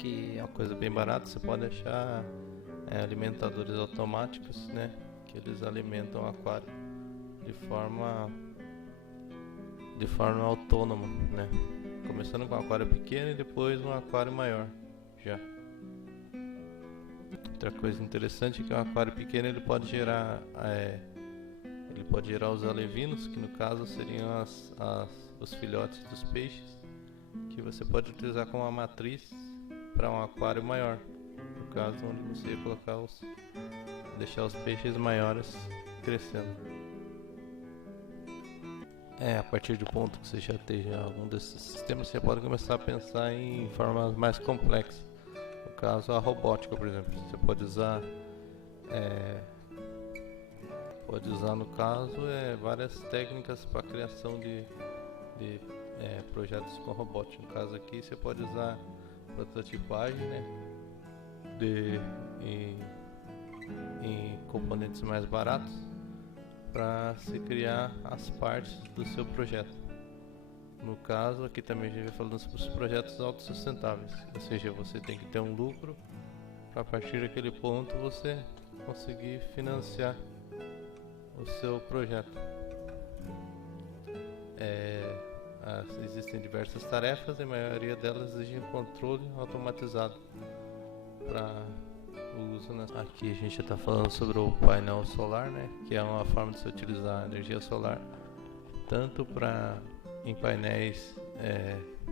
que é uma coisa bem barata. Você pode achar alimentadores automáticos, né, que eles alimentam o aquário de forma autônoma, né, começando com um aquário pequeno e depois um aquário maior já. Outra coisa interessante é que um aquário pequeno ele pode gerar os alevinos, que no caso seriam os filhotes dos peixes, que você pode utilizar como uma matriz para um aquário maior, no caso onde você ia deixar os peixes maiores crescendo. A partir do ponto que você já esteja algum desses sistemas, você pode começar a pensar em formas mais complexas. No caso, a robótica, por exemplo, você pode usar no caso várias técnicas para a criação de projetos com robótica. No caso aqui, você pode usar prototipagem, né, em componentes mais baratos para se criar as partes do seu projeto. No caso, aqui também a gente vai falando sobre os projetos autossustentáveis, ou seja, você tem que ter um lucro para a partir daquele ponto você conseguir financiar o seu projeto. Existem diversas tarefas e a maioria delas exige um controle automatizado para o uso. Aqui a gente já está falando sobre o painel solar, né, que é uma forma de se utilizar a energia solar tanto em painéis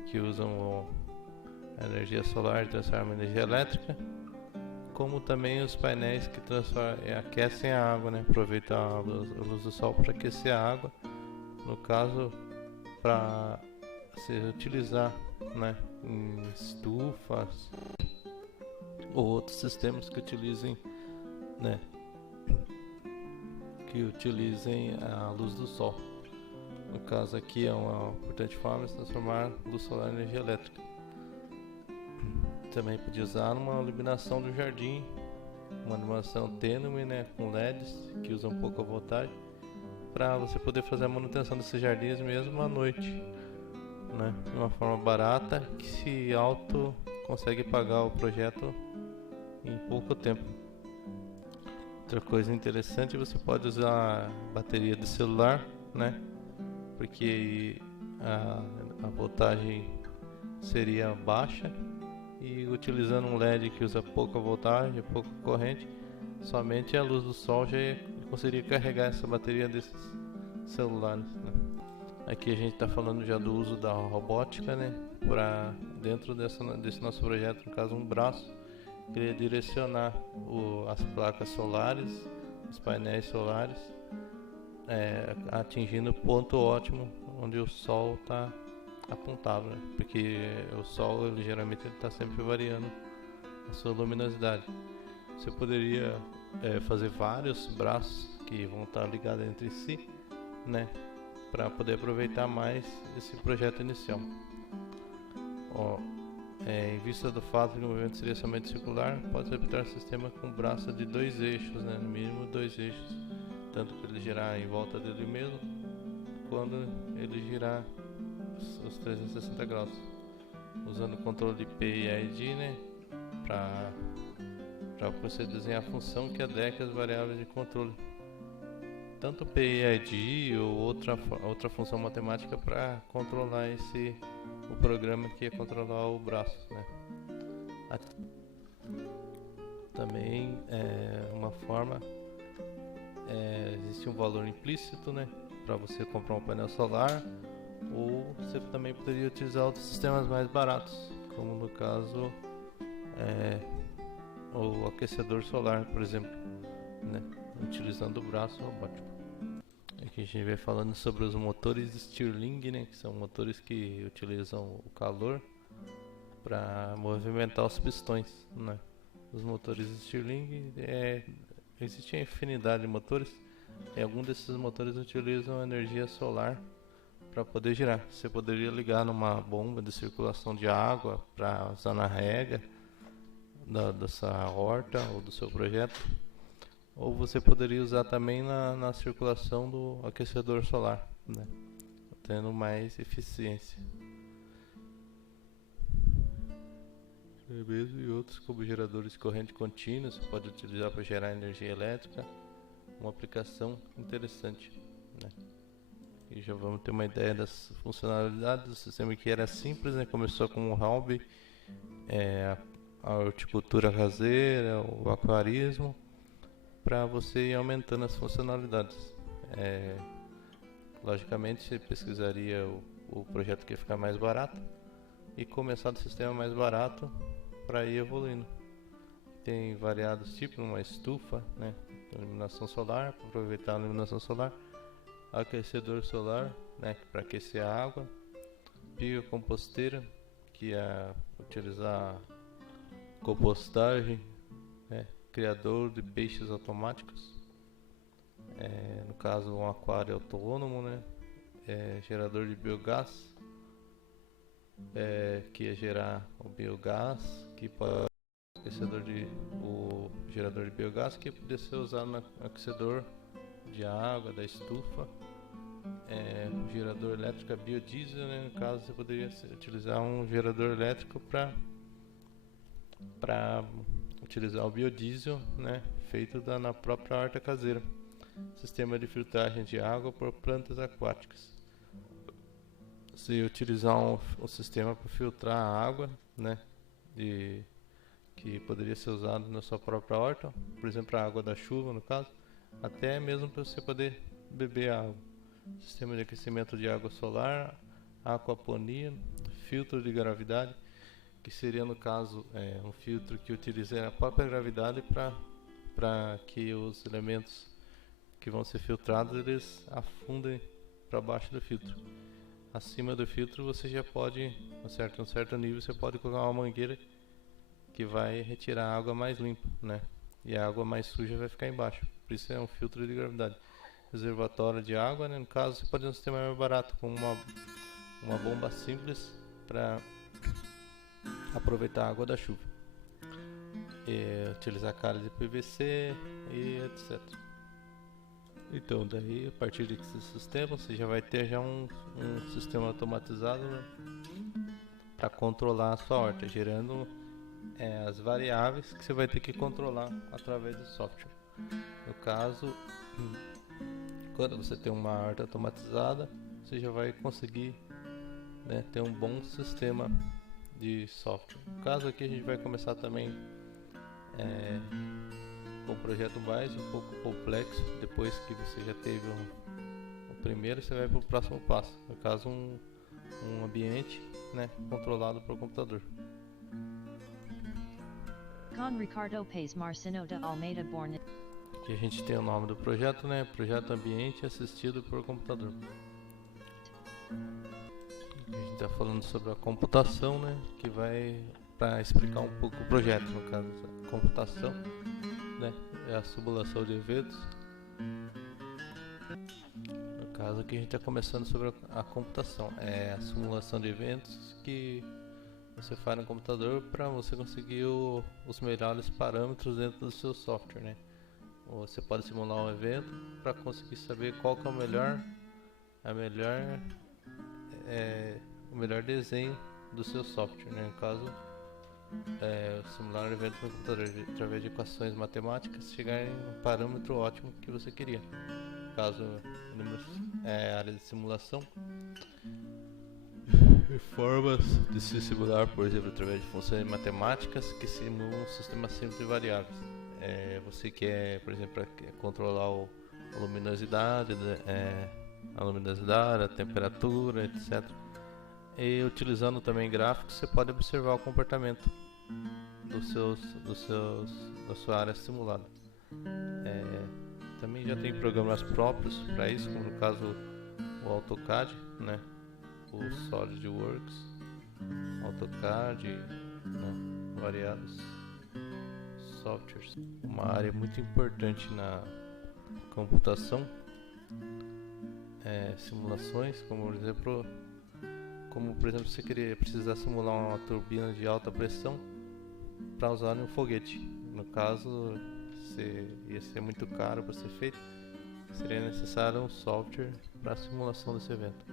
que usam a energia solar e transformam em energia elétrica, como também os painéis que aquecem a água, né, aproveitam a luz do sol para aquecer a água, no caso para se utilizar, né, em estufas ou outros sistemas que utilizem a luz do sol. No caso aqui é uma importante forma de transformar luz solar em energia elétrica. Também podia usar uma iluminação do jardim, uma iluminação tênue, né, com LEDs que usam pouca voltagem, para você poder fazer a manutenção desses jardins mesmo à noite, né, de uma forma barata que se consegue pagar o projeto em pouco tempo. Outra coisa interessante, você pode usar bateria de celular, né, porque a voltagem seria baixa, e utilizando um LED que usa pouca voltagem, pouca corrente, somente a luz do sol já conseguiria carregar essa bateria desses celulares, né? Aqui a gente está falando já do uso da robótica, né, para dentro desse nosso projeto, no caso um braço, que ia direcionar as placas solares, os painéis solares, atingindo o ponto ótimo onde o sol está apontado, né? Porque o sol ele geralmente está sempre variando a sua luminosidade. Você poderia fazer vários braços que vão estar ligados entre si, né, para poder aproveitar mais esse projeto inicial. Em vista do fato que o movimento seria somente circular, pode-se adaptar o sistema com braço de 2 eixos, né, no mínimo 2 eixos, tanto para ele girar em volta dele mesmo, quando ele girar os 360 graus, usando o controle PID, né, para você desenhar a função que adequa as variáveis de controle, tanto PID ou outra função matemática para controlar o programa que ia controlar o braço, né. Também uma forma, existe um valor implícito, né, para você comprar um painel solar, ou você também poderia utilizar outros sistemas mais baratos, como no caso o aquecedor solar, por exemplo, né, utilizando o braço robótico. Aqui a gente vai falando sobre os motores Stirling, né, que são motores que utilizam o calor para movimentar os pistões, né. Os motores Stirling, existe uma infinidade de motores, e alguns desses motores utilizam energia solar para poder girar. Você poderia ligar numa bomba de circulação de água para usar na rega da sua horta ou do seu projeto, ou você poderia usar também na circulação do aquecedor solar, né, tendo mais eficiência. mesmo, e outros como geradores de corrente contínua, você pode utilizar para gerar energia elétrica. Uma aplicação interessante, né? E já vamos ter uma ideia das funcionalidades do sistema, que era simples, né? Começou como um hobby, a horticultura caseira, o aquarismo, para você ir aumentando as funcionalidades. Logicamente você pesquisaria o projeto que ia ficar mais barato e começar do sistema mais barato para ir evoluindo. Tem variados tipos, uma estufa, né? Iluminação solar, para aproveitar a iluminação solar, aquecedor solar, né? Para aquecer a água, pia composteira, que é utilizar compostagem, né? Criador de peixes automáticos, no caso um aquário autônomo, né? Gerador de biogás, que ia gerar o biogás, que pode o gerador de biogás, que poderia ser usado no aquecedor de água da estufa, o gerador elétrico a biodiesel, né? No caso você poderia utilizar um gerador elétrico para utilizar o biodiesel, né? Feito na própria horta caseira. Sistema de filtragem de água por plantas aquáticas. Se utilizar um sistema para filtrar a água, né? Que poderia ser usado na sua própria horta, por exemplo a água da chuva no caso, até mesmo para você poder beber água. Sistema de aquecimento de água solar, aquaponia, filtro de gravidade, que seria no caso um filtro que utiliza a própria gravidade para que os elementos que vão ser filtrados eles afundem para baixo do filtro. Acima do filtro você já pode, a um certo nível, você pode colocar uma mangueira que vai retirar a água mais limpa, né? E a água mais suja vai ficar embaixo. Por isso é um filtro de gravidade. Reservatório de água, né? No caso, você pode ter um sistema mais barato, com uma bomba simples para aproveitar a água da chuva. Utilizar calha de PVC e etc. Então, daí, a partir desse sistema, você já vai ter um sistema automatizado, né? Para controlar a sua horta, gerando as variáveis que você vai ter que controlar através do software. No caso, quando você tem uma horta automatizada, você já vai conseguir, né, ter um bom sistema de software. No caso aqui a gente vai começar também com um projeto mais um pouco complexo. Depois que você já teve o primeiro, você vai para o próximo passo. No caso, um ambiente, né, controlado por computador. Com Ricardo Paes Marcino de Almeida Borne. Aqui a gente tem o nome do projeto, né? Projeto Ambiente Assistido por Computador. A gente está falando sobre a computação, né? Que vai para explicar um pouco o projeto, no caso, a computação, né? É a simulação de eventos. No caso aqui a gente está começando sobre a computação. É a simulação de eventos que você faz no computador para você conseguir os melhores parâmetros dentro do seu software, né? Ou você pode simular um evento para conseguir saber qual que é o melhor desenho do seu software, né? No caso, simular um evento no computador através de equações matemáticas, chegar em um parâmetro ótimo que você queria. No caso, área de simulação, formas de se simular, por exemplo, através de funções matemáticas que simulam um sistema simples de variáveis. Você quer, por exemplo, controlar a luminosidade, a temperatura, etc. E utilizando também gráficos, você pode observar o comportamento da sua área simulada. Também já tem programas próprios para isso, como no caso o AutoCAD, né? O SolidWorks, AutoCAD, né? Variados softwares. Uma área muito importante na computação, simulações, como por exemplo você precisar simular uma turbina de alta pressão para usar em um foguete. No caso, ia ser muito caro para ser feito, seria necessário um software para a simulação desse evento.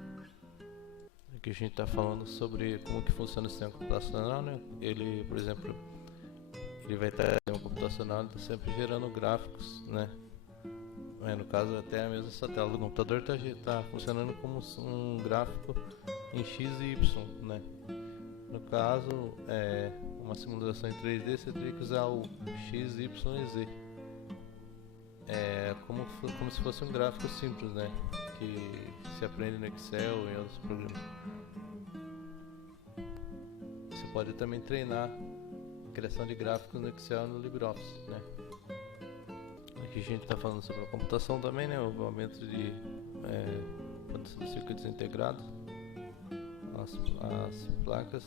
Aqui a gente está falando sobre como que funciona o sistema computacional, né? Ele, por exemplo, ele vai estar no sistema computacional, está sempre gerando gráficos, né? No caso, até mesmo essa tela do computador está funcionando como um gráfico em x e y, né? No caso, uma simulação em 3D, você teria que usar o x, y e z. Como se fosse um gráfico simples, né? Que se aprende no Excel e em outros programas. Você pode também treinar a criação de gráficos no Excel e no LibreOffice, né? Aqui a gente está falando sobre a computação também, né? O aumento de dos circuitos integrados, as placas,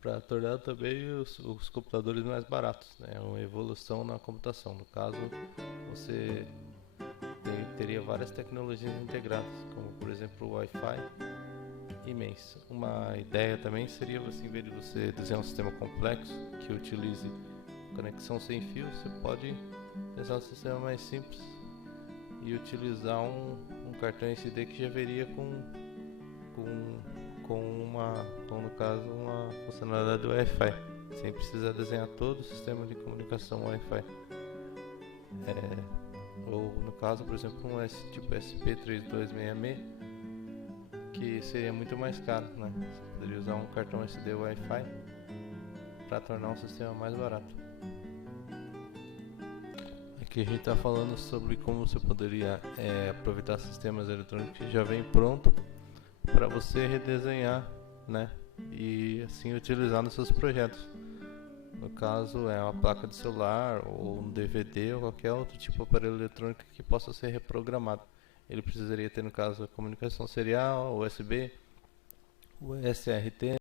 para tornar também os computadores mais baratos, né? Uma evolução na computação. No caso, você teria várias tecnologias integradas, como por exemplo o Wi-Fi e MEMS. Uma ideia também seria você, em vez de você desenhar um sistema complexo que utilize conexão sem fio, você pode desenhar um sistema mais simples e utilizar um cartão SD que já viria no caso, uma funcionalidade do Wi-Fi, sem precisar desenhar todo o sistema de comunicação Wi-Fi. Ou no caso, por exemplo, tipo SP3266, que seria muito mais caro, né? Você poderia usar um cartão SD Wi-Fi para tornar um sistema mais barato. Aqui a gente está falando sobre como você poderia aproveitar sistemas eletrônicos que já vem pronto para você redesenhar, né? E assim utilizar nos seus projetos. No caso, é uma placa de celular ou um DVD ou qualquer outro tipo de aparelho eletrônico que possa ser reprogramado. Ele precisaria ter, no caso, a comunicação serial, USB, o SRT,